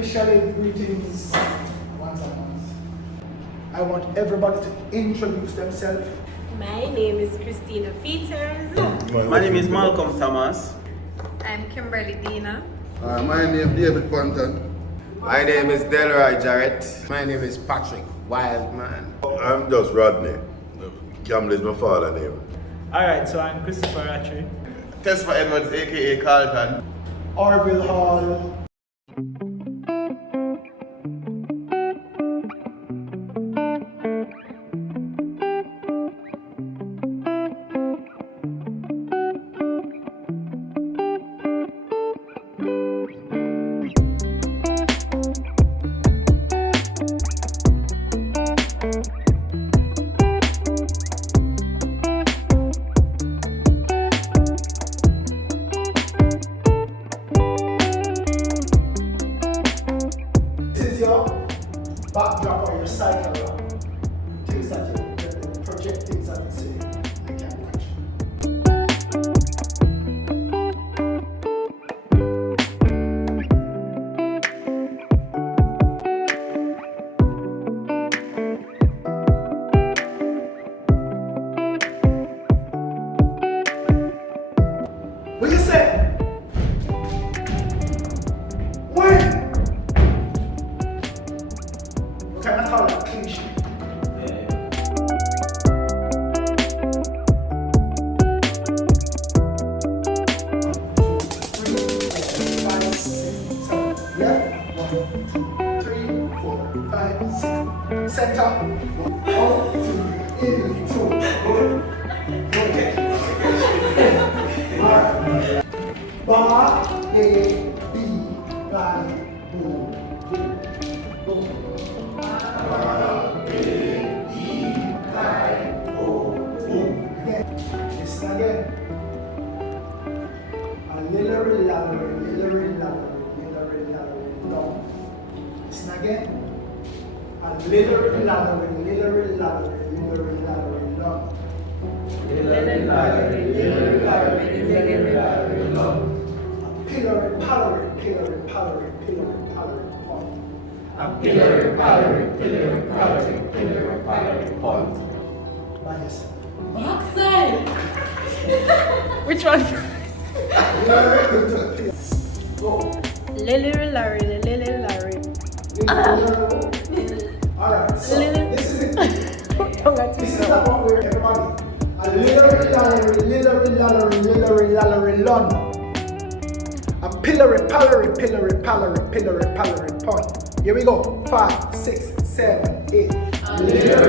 Officially, greetings once a month. I want everybody to introduce themselves. My name is Christina Peters. My name is Malcolm Thomas. I'm Kimberly Dina. My name is David Bunton. My name is Delroy Jarrett. My name is Patrick Wildman. I'm just Rodney. Campbell is my father's name. Alright, so I'm Christopher Rattray. Tesfa Edwards, aka Carlton. Orville Hall. Backdrop or your side around things that you project things that you say I can't watch. What you say? When? Kind of call it cliche. Center. 1, 2, in, 2, okay. Alright. Ba, A, B, by, boom, boom, boom. Listen again. A little long. Listen again. A little long. A pillar, point. A pillar, point. By yourself. Which one? Go. Lily Larry. Alright, so Lily. this is it. Don't get This is the one where everybody. A little long. A pillar, point. Here we go. 5, 6, 7, 8. A little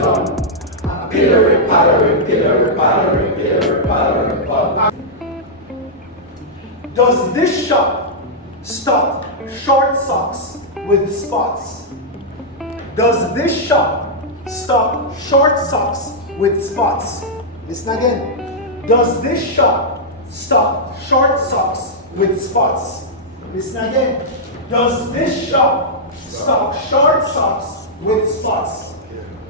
long. A pillar, point. Does this shop stock short socks with spots? Does this shop stock short socks with spots? Listen again. Does this shop stock short socks with spots? Listen again. Does this shop stock short socks with spots?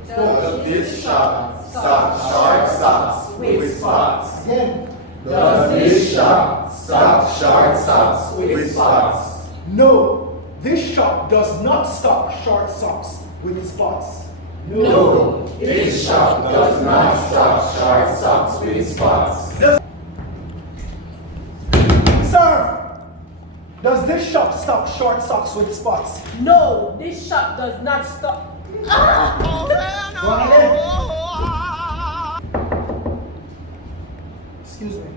Does this shop stock short socks with spots? Again. Does this shop stock short socks with spots? No, this shop does not stock short socks with spots. No, this shop does not stock short socks with spots. Sir, does this shop stock short socks with spots? No, this shop does not stop. Go ahead. Excuse me.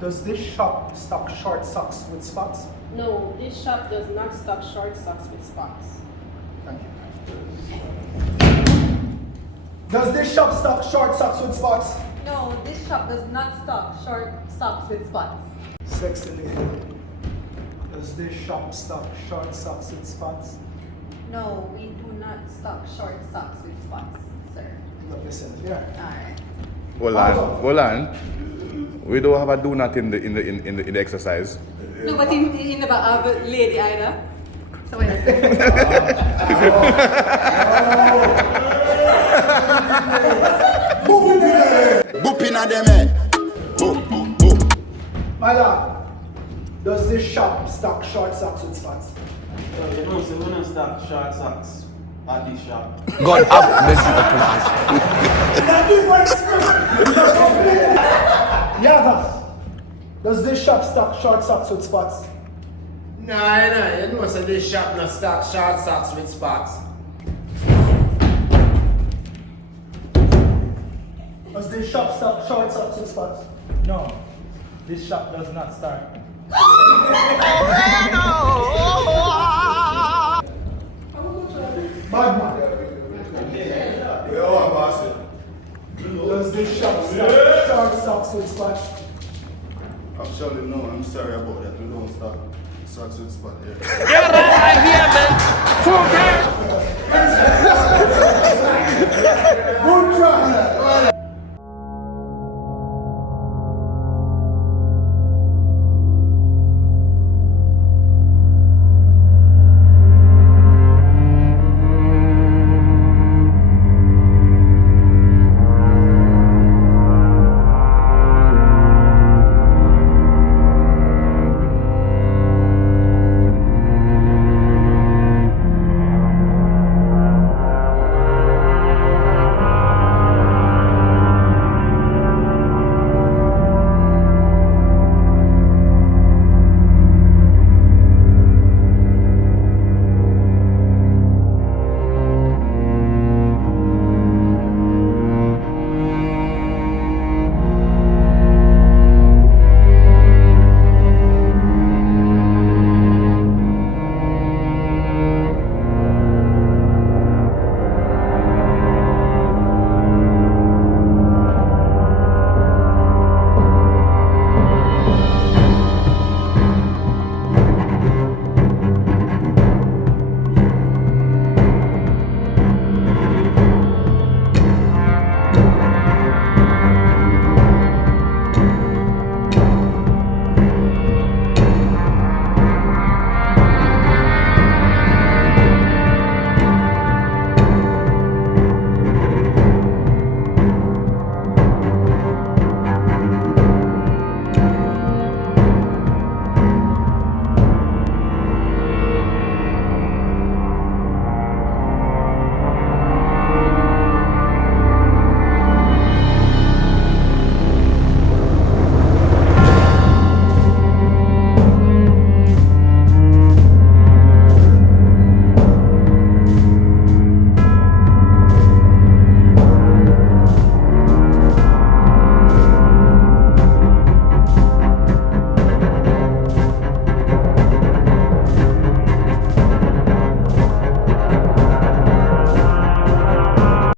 Does this shop stock short socks with spots? No, this shop does not stock short socks with spots. Thank you. Does this shop stock short socks with spots? No, this shop does not stock short socks with spots. Sexy lady. Does this shop stock short socks with spots? No, we do not stock short socks with spots, sir. Look, listen, yeah. Alright. Hold on. We don't have a do not in the exercise. No, but in the back of a lady either. So wait. Booping at them head. Boop, boop. My lord, Does this shop stock short socks with spots? You know, so we don't stock short socks at this shop. God have mercy upon us. Yava, does this shop stock short socks with spots? Nah, you know, so this shop not stock short socks with spots. Does this shop stock short socks with spots? No, this shop does not start. Bad man. Does this shop stock short socks with spots? Actually, no, I'm sorry about that. We don't stock socks with spot here. Good try.